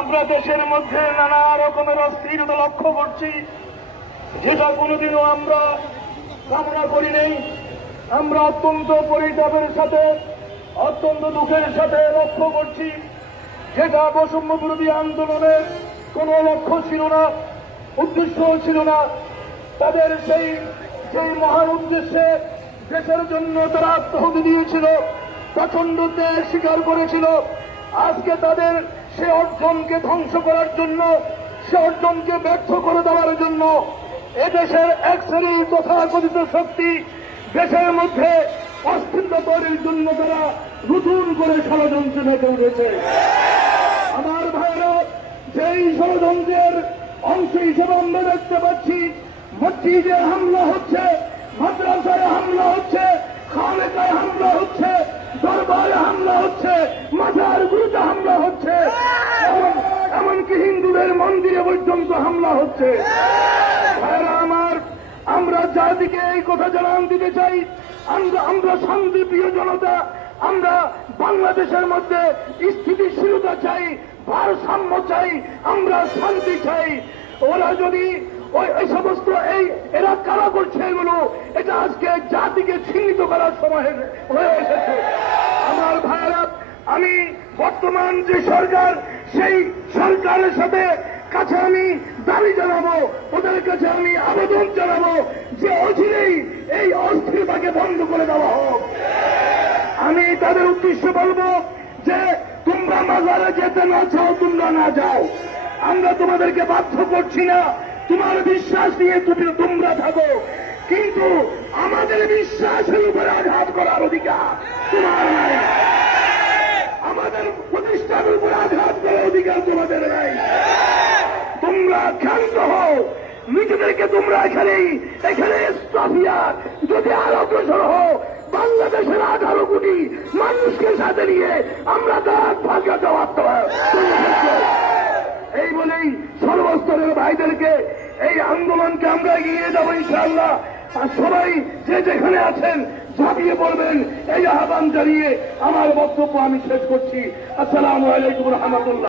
আমরা দেশের মধ্যে নানা রকমের অস্থিরতা লক্ষ্য করছি। যেটা কোনোদিনও আমরা কামনা করি নাই। আমরা অত্যন্ত পরিতাপের সাথে, অত্যন্ত দুঃখের সাথে লক্ষ্য করছি। যেটা বৈষম্য বিরোধী আন্দোলনের কোনো লক্ষ্য ছিল না, উদ্দেশ্য ছিল না। তাদের সেই সেই মহান উদ্দেশ্যে দেশের জন্য তারা আত্মহতি দিয়েছিল প্রচণ্ড দেশ স্বীকার করেছিল। আজকে তাদের সে অর্জনকে ধ্বংস করার জন্য, সে অর্জনকে ব্যর্থ করে দেওয়ার জন্য এদেশের এক শ্রেণির তথাকথিত শক্তি দেশের মধ্যে অস্থিরতা তৈরির জন্য তারা নতুন করে ষড়যন্ত্র মেতে উঠেছে। আমার ভাইরা, যেই ষড়যন্ত্রের অংশ হিসেবে আমরা দেখতে পাচ্ছি, মসজিদে হামলা হচ্ছে, মাদ্রাসায় হামলা হচ্ছে খালেকায় হামলা হচ্ছে, দরবারে হামলা হচ্ছে, মাজার গুরুতে হামলা হচ্ছে। হিন্দুদের মন্দিরে পর্যন্ত হামলা হচ্ছে। আমার, আমরা জাতিকে এই কথা জানান দিতে চাই। আমরা আমরা শান্তি প্রিয় জনতা, আমরা বাংলাদেশের মধ্যে স্থিতিশীলতা চাই, ভারসাম্য চাই, আমরা শান্তি চাই। ওরা যদি ওই, এই সমস্ত এই, এরা কারা করছে এগুলো, এটা আজকে জাতিকে চিহ্নিত করার সময় হয়ে এসেছে। আমার ভাইয়েরা আমি বর্তমান যে সরকার, সেই সরকারের সাথে কাছে আমি দাবি জানাব, ওদের কাছে আমি আবেদন জানাব যে অচিরেই এই অস্থিরতাকে বন্ধ করে দেওয়া হোক। আমি তাদের উদ্দেশ্য বলব যে তোমরা মাজারে যেতে না চাও, তোমরা না যাও। আমরা তোমাদেরকে বাধ্য করছি না, তোমার বিশ্বাস নিয়ে তুমি তোমরা থাকো। কিন্তু আমাদের বিশ্বাসের উপরে আঘাত করার অধিকার তোমার নাই। ক্ষান্ত হও। নিজেদেরকে তোমরা এখানে এখানে যদি আর অগ্রসর হও, বাংলাদেশের আঠারো কোটি মানুষকে সাথে নিয়ে আমরা ভাগ্য জবাব দেওয়ার এই বলেই সর্বস্তরের ভাইদেরকে এই আন্দোলনকে আমরা এগিয়ে যাব ইনশাআল্লাহ। আর সবাই যে যেখানে আছেন, ঝাঁপিয়ে পড়বেন, এই আহ্বান জানিয়ে আমার বক্তব্য আমি শেষ করছি। আসসালামু আলাইকুম রহমতুল্লাহ।